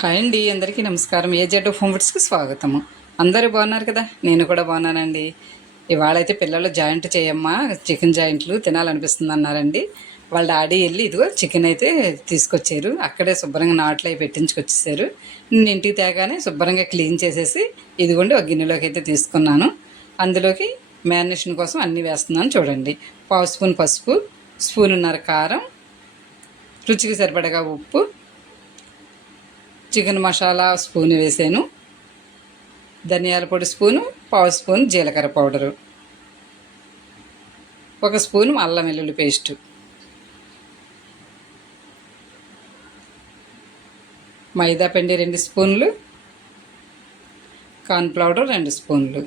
Hi అండి, అందరికీ నమస్కారం. ఏజెడ్ హోమ్ ఫుడ్స్కి స్వాగతము. అందరూ బాగున్నారు కదా? నేను కూడా బాగున్నానండి. ఇవాళైతే పిల్లలు జాయింట్ చేయమ్మా, చికెన్ జాయింట్లు తినాలనిపిస్తుంది అన్నారండి. వాళ్ళ డాడీ వెళ్ళి ఇదిగో చికెన్ అయితే తీసుకొచ్చారు. అక్కడే శుభ్రంగా నాట్లు అవి పెట్టించుకొచ్చేసారు. నేను ఇంటికి తేగానే శుభ్రంగా క్లీన్ చేసేసి ఇదిగోండి ఒక గిన్నెలోకి అయితే తీసుకున్నాను. అందులోకి మ్యారినేషన్ కోసం అన్నీ వేస్తున్నాను. చూడండి, పావు స్పూన్ పసుపు, స్పూనున్నర కారం, రుచికి సరిపడగా ఉప్పు, చికెన్ మసాలా స్పూన్ వేసాను, ధనియాల పొడి స్పూను, పావు స్పూన్ జీలకర్ర పౌడరు, ఒక స్పూన్ అల్లం వెల్లుల్లి పేస్టు, మైదా పిండి 2 స్పూన్లు, కార్న్ఫ్లవర్ 2 స్పూన్లు,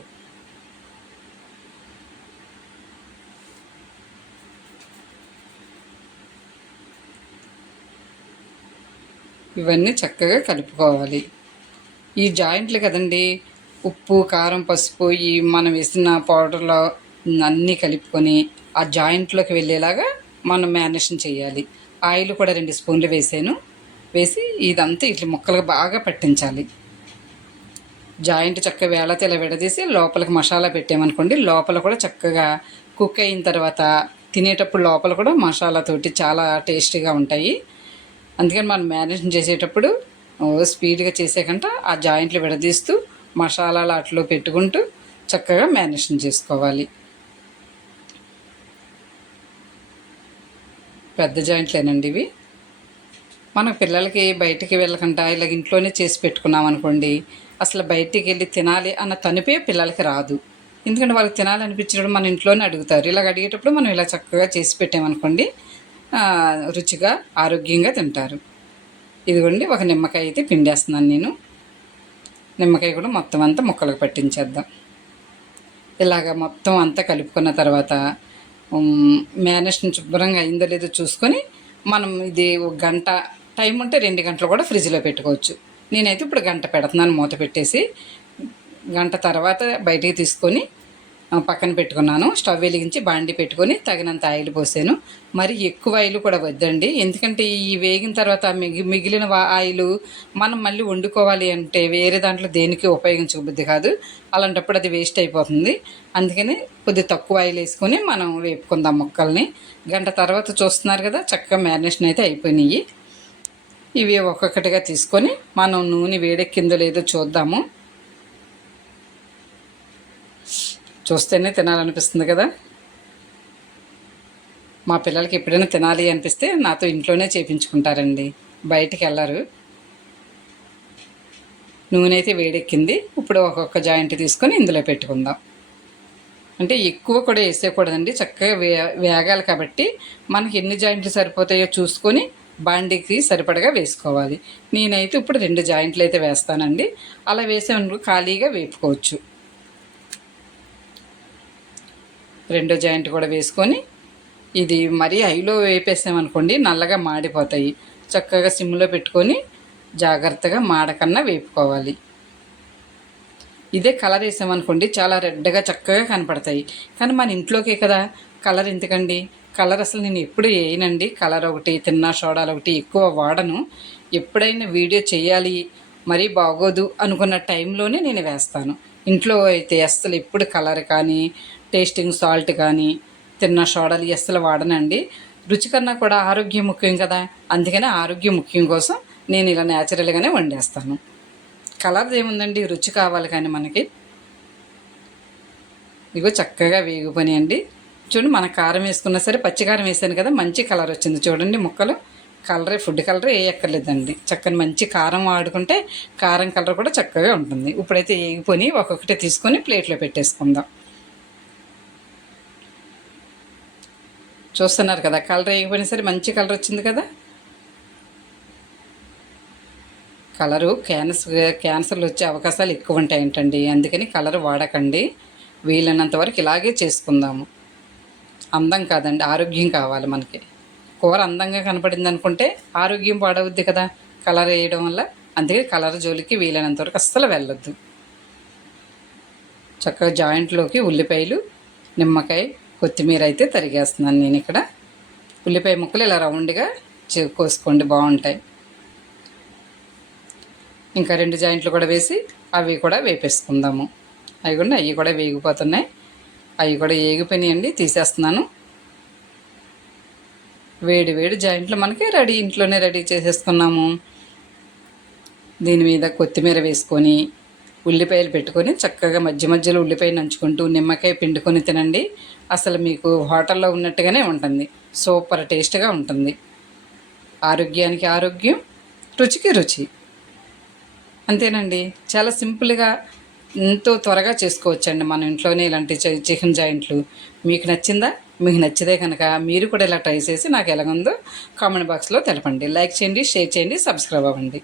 ఇవన్నీ చక్కగా కలుపుకోవాలి. ఈ జాయింట్లు కదండి, ఉప్పు కారం పసుపు ఈ మనం వేసిన పౌడర్లో అన్నీ కలుపుకొని ఆ జాయింట్లోకి వెళ్ళేలాగా మనం మ్యారినేషన్ చేయాలి. ఆయిల్ కూడా 2 స్పూన్లు వేసాను. వేసి ఇదంతా ఇట్లా ముక్కలుగా బాగా పట్టించాలి. జాయింట్ చక్కగా వేళతో ఇలా విడదీసి లోపలికి మసాలా పెట్టామనుకోండి, లోపల కూడా చక్కగా కుక్ అయిన తర్వాత తినేటప్పుడు లోపల కూడా మసాలాతోటి చాలా టేస్టీగా ఉంటాయి. అందుకని మనం మ్యారినేషన్ చేసేటప్పుడు స్పీడ్గా చేసేకంట ఆ జాయింట్లు విడదీస్తూ మసాలాలు అట్లో పెట్టుకుంటూ చక్కగా మ్యారినేషన్ చేసుకోవాలి. పెద్ద జాయింట్లేనండి ఇవి. మన పిల్లలకి బయటికి వెళ్ళకుండా ఇలాగ ఇంట్లోనే చేసి పెట్టుకున్నాం అనుకోండి, అసలు బయటికి వెళ్ళి తినాలి అన్న తనిపే పిల్లలకి రాదు. ఎందుకంటే వాళ్ళకి తినాలనిపించినప్పుడు మన ఇంట్లోనే అడుగుతారు. ఇలాగ అడిగేటప్పుడు మనం ఇలా చక్కగా చేసి పెట్టామనుకోండి, రుచిగా ఆరోగ్యంగా తింటారు. ఇదిగోండి, ఒక నిమ్మకాయ అయితే పిండేస్తున్నాను నేను. నిమ్మకాయ కూడా మొత్తం అంతా ముక్కలకు పట్టించేద్దాం. ఇలాగ మొత్తం అంతా కలుపుకున్న తర్వాత మ్యారినేషన్ శుభ్రంగా అయిందో లేదో చూసుకొని మనం ఇది ఒక గంట టైం ఉంటే 2 గంటలు కూడా ఫ్రిడ్జ్లో పెట్టుకోవచ్చు. నేనైతే ఇప్పుడు గంట పెడుతున్నాను మూత పెట్టేసి. గంట తర్వాత బయటికి తీసుకొని పక్కన పెట్టుకున్నాను. స్టవ్ వెలిగించి బాండి పెట్టుకొని తగినంత ఆయిల్ పోసాను. మరి ఎక్కువ ఆయిల్ కూడా వద్దండి, ఎందుకంటే ఈ వేగిన తర్వాత మిగిలిన ఆయిల్ మనం మళ్ళీ వండుకోవాలి అంటే వేరే దాంట్లో దేనికి ఉపయోగించబుద్ది కాదు. అలాంటప్పుడు అది వేస్ట్ అయిపోతుంది. అందుకని కొద్ది తక్కువ ఆయిల్ వేసుకొని మనం వేపుకుందాం ముక్కల్ని. గంట తర్వాత చూస్తున్నారు కదా, చక్కగా మ్యారినేషన్ అయితే అయిపోయినాయి. ఇవి ఒక్కొక్కటిగా తీసుకొని మనం నూనె వేడెక్కిందో లేదో చూద్దాము. చూస్తేనే తినాలనిపిస్తుంది కదా. మా పిల్లలకి ఎప్పుడైనా తినాలి అనిపిస్తే నాతో ఇంట్లోనే చేయించుకుంటారండి, బయటికి వెళ్ళరు. నూనె అయితే వేడెక్కింది. ఇప్పుడు ఒక్కొక్క జాయింట్ తీసుకొని ఇందులో పెట్టుకుందాం. అంటే ఎక్కువ కూడా వేసేయకూడదండి, చక్కగా వేగాలి కాబట్టి మనకి ఎన్ని జాయింట్లు సరిపోతాయో చూసుకొని బాండీకి సరిపడగా వేసుకోవాలి. నేనైతే ఇప్పుడు 2 జాయింట్లు అయితే వేస్తానండి. అలా వేసామనుకో ఖాళీగా వేపుకోవచ్చు. 2 జాయింట్ కూడా వేసుకొని ఇది మరీ హైలో వేపేసామనుకోండి నల్లగా మాడిపోతాయి. చక్కగా సిమ్లో పెట్టుకొని జాగ్రత్తగా మాడకన్నా వేపుకోవాలి. ఇదే కలర్ వేసామనుకోండి చాలా రెడ్గా చక్కగా కనపడతాయి. కానీ మన ఇంట్లోకే కదా కలర్, ఎందుకండి కలర్ అసలు నేను ఎప్పుడు వేయనండి. కలర్ ఒకటి, తిన్నా సోడాలు ఒకటి ఎక్కువ వాడను. ఎప్పుడైనా వీడియో చేయాలి మరీ బాగోదు అనుకున్న టైంలోనే నేను వేస్తాను. ఇంట్లో అయితే అస్సలు ఎప్పుడు కలర్ కానీ టేస్టింగ్ సాల్ట్ కానీ తిన్న సోడాలు అస్సలు వాడనండి. రుచి కన్నా కూడా ఆరోగ్యం ముఖ్యం కదా, అందుకని ఆరోగ్యం ముఖ్యం కోసం నేను ఇలా న్యాచురల్గానే వండేస్తాను. కలర్ ఏముందండి, రుచి కావాలి కానీ మనకి. ఇగో చక్కగా వేగిపోయాయండి. చూడండి, మన కారం వేసుకున్నా సరే పచ్చికారం వేసాను కదా, మంచి కలర్ వచ్చింది చూడండి. ముక్కలు కలరే, ఫుడ్ కలరే వేయక్కర్లేదండి. చక్కని మంచి కారం వాడుకుంటే కారం కలర్ కూడా చక్కగా ఉంటుంది. ఇప్పుడైతే వేగిపోయి ఒక్కొక్కటి తీసుకొని ప్లేట్లో పెట్టేసుకుందాం. చూస్తున్నారు కదా, కలర్ వేయకపోయినా సరే మంచి కలర్ వచ్చింది కదా. కలరు క్యాన్సర్లు వచ్చే అవకాశాలు ఎక్కువ ఉంటాయంటండి, అందుకని కలర్ వాడకండి. వీలైనంత వరకు ఇలాగే చేసుకుందాము. అందం కాదండి, ఆరోగ్యం కావాలి మనకి. కూర అందంగా కనపడింది అనుకుంటే ఆరోగ్యం పాడవద్దు కదా కలర్ వేయడం వల్ల. అందుకే కలర్ జోలికి వీలైనంత వరకు అస్సలు వెళ్ళొద్దు. చక్కగా జాయింట్లోకి ఉల్లిపాయలు, నిమ్మకాయ, కొత్తిమీర అయితే తరిగేస్తున్నాను నేను ఇక్కడ. ఉల్లిపాయ ముక్కలు ఇలా రౌండ్గా కోసుకోండి, బాగుంటాయి. ఇంకా 2 జాయింట్లు కూడా వేసి అవి కూడా వేపేసుకుందాము. అవి కూడా వేగిపోతున్నాయి. అవి కూడా వేగిపోయినాయండి, తీసేస్తున్నాను. వేడి వేడి జాయింట్లు మనకి రెడీ, ఇంట్లోనే రెడీ చేసేసుకున్నాము. దీని మీద కొత్తిమీర వేసుకొని ఉల్లిపాయలు పెట్టుకొని చక్కగా మధ్య మధ్యలో ఉల్లిపాయ నంచుకుంటూ నిమ్మకాయ పిండుకొని తినండి. అసలు మీకు హోటల్లో ఉన్నట్టుగానే ఉంటుంది. సూపర్ టేస్ట్గా ఉంటుంది. ఆరోగ్యానికి ఆరోగ్యం, రుచికి రుచి. అంతేనండి, చాలా సింపుల్గా ఎంతో త్వరగా చేసుకోవచ్చండి మన ఇంట్లోనే ఇలాంటి చికెన్ జాయింట్లు. మీకు నచ్చిందా? మీకు నచ్చితే కనుక మీరు కూడా ఇలా ట్రై చేసి నాకు ఎలాగుందో కామెంట్ బాక్స్లో తెలపండి. లైక్ చేయండి, షేర్ చేయండి, సబ్స్క్రైబ్ అవ్వండి.